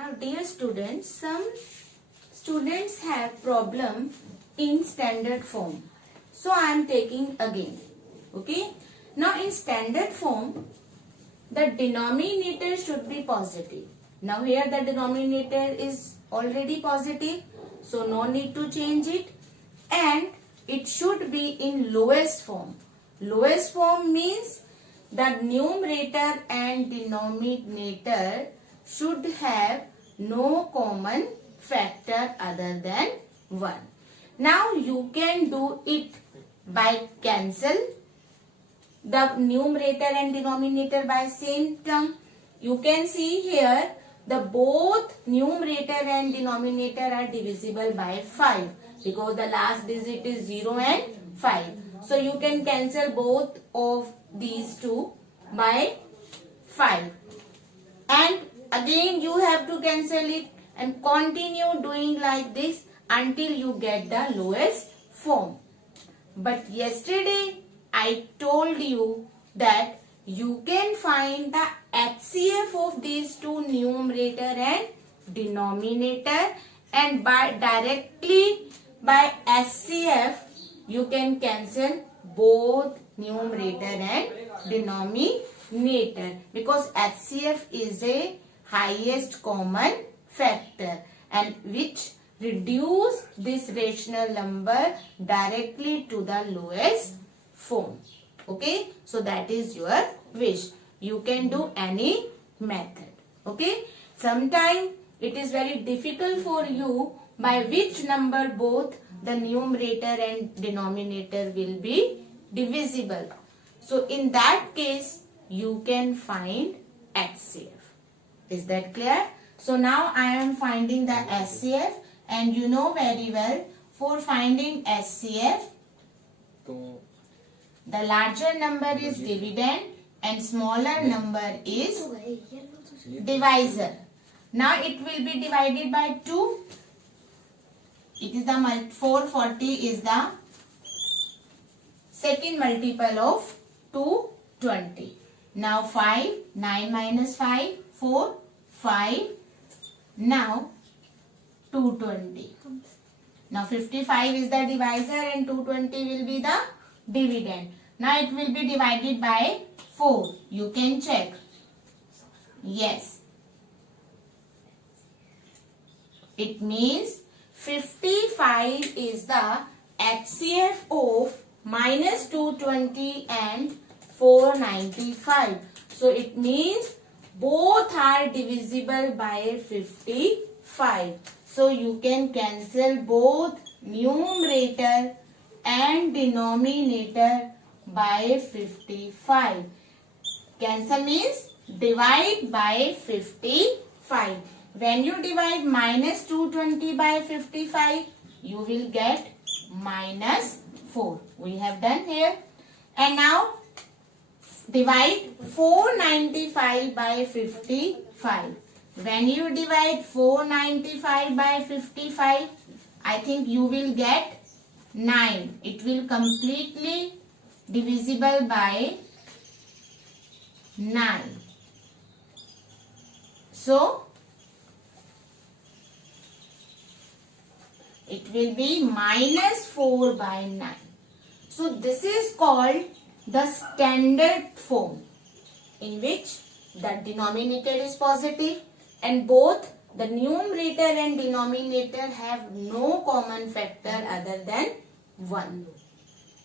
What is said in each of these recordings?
Now dear students, some students have problem in standard form. So I am taking again. Okay. Now in standard form, the denominator should be positive. Now here the denominator is already positive. So no need to change it. And it should be in lowest form. Lowest form means the numerator and denominator should have no common factor other than 1. Now you can do it by cancel the numerator and denominator by same term. You can see here the both numerator and denominator are divisible by 5 because the last digit is 0 and 5. So you can cancel both of these two by 5. And again you have to cancel it and continue doing like this until you get the lowest form. But yesterday I told you that you can find the HCF of these two, numerator and denominator, and directly by HCF you can cancel both numerator and denominator because HCF is a highest common factor and which reduce this rational number directly to the lowest form. Okay, so that is your wish. You can do any method. Okay, sometimes it is very difficult for you by which number both the numerator and denominator will be divisible. So in that case you can find HCF. Is that clear? So now I am finding the HCF and you know very well for finding HCF the larger number is dividend and smaller number is divisor. Now it will be divided by 2. It is the 440 is the second multiple of 220. Now 5, 9 minus 5, 4, 5. Now 220. Now 55 is the divisor and 220 will be the dividend. Now it will be divided by 4. You can check. Yes. It means 55 is the HCF of minus 220 and 495. So it means both are divisible by 55. So you can cancel both numerator and denominator by 55. Cancel means divide by 55. When you divide minus 220 by 55, you will get minus 4. We have done here. And now divide 495 by 55. When you divide 495 by 55, I think you will get 9. It will completely divisible by 9. So it will be minus 4 by 9. So this is called the standard form in which the denominator is positive and both the numerator and denominator have no common factor other than 1.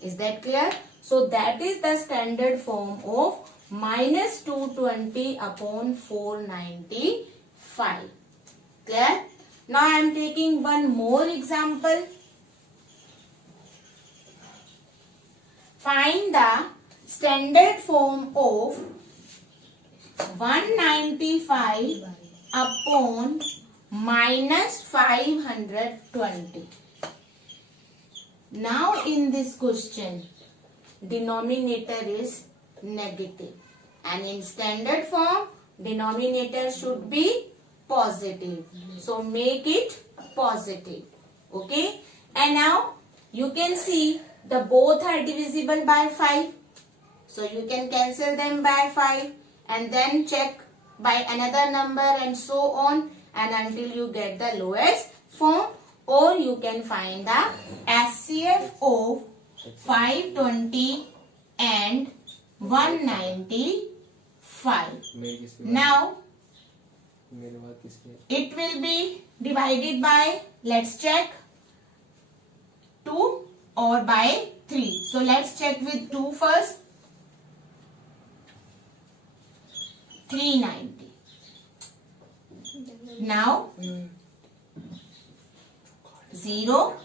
Is that clear? So that is the standard form of minus 220 upon 495. Clear? Now I am taking one more example. Find the standard form of 195 upon minus 520. Now in this question, denominator is negative and in standard form, denominator should be positive. So make it positive. Okay. And now you can see the both are divisible by 5. So you can cancel them by 5 and then check by another number and so on and until you get the lowest form, or you can find the HCF of 520 and 195. Now it will be divided by, let's check, 2 or by 3. So let's check with 2 first. 390. Now 0,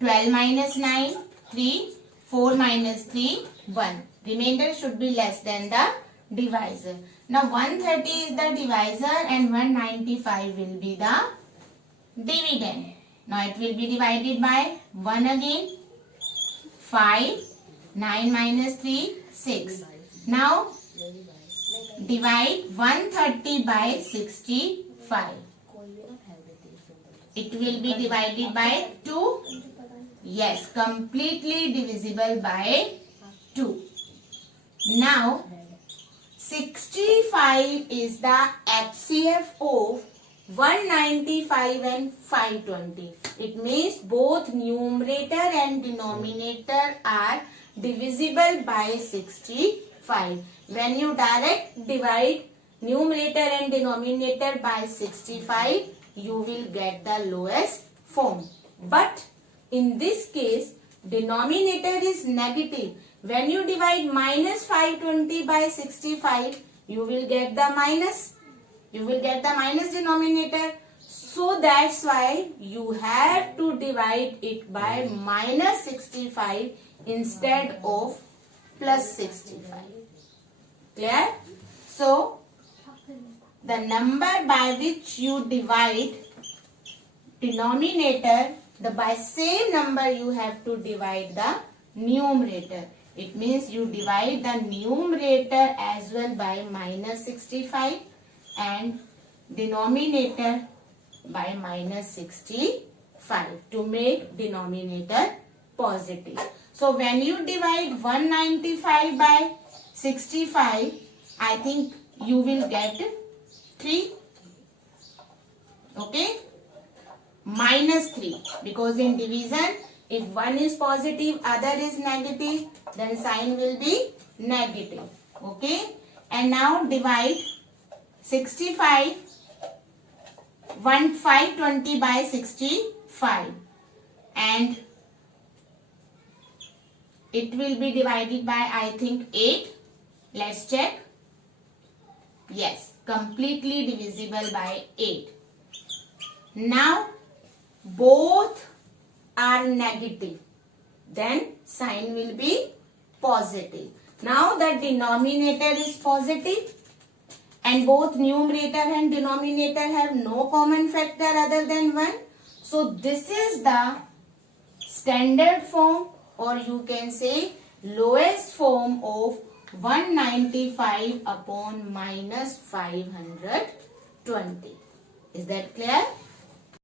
12 minus 9, 3, 4 minus 3, 1. Remainder should be less than the divisor. Now 130 is the divisor and 195 will be the dividend. Now it will be divided by 1 again. 5, 9 minus 3, 6. Now divide 130 by 65. It will be divided by 2. Yes, completely divisible by 2. Now 65 is the HCF of 195 and 520. It means both numerator and denominator are divisible by 65. When you direct divide numerator and denominator by 65, you will get the lowest form. But in this case, denominator is negative. When you divide minus 520 by 65, you will get the minus. You will get the minus denominator. So that's why you have to divide it by minus 65 instead of plus 65. Clear? So the number by which you divide denominator, by same number you have to divide the numerator. It means you divide the numerator as well by minus 65 and denominator by minus 65 to make denominator positive. So when you divide 195 by 65, I think you will get 3. Okay? Minus 3, because in division, if one is positive, other is negative, then sign will be negative. Okay? And now divide 65, 520 by 65. And it will be divided by, I think, 8. Let's check. Yes, completely divisible by 8. Now, both are negative. Then sign will be positive. Now the denominator is positive and both numerator and denominator have no common factor other than 1. So this is the standard form, or you can say lowest form of 195 upon minus 520. Is that clear?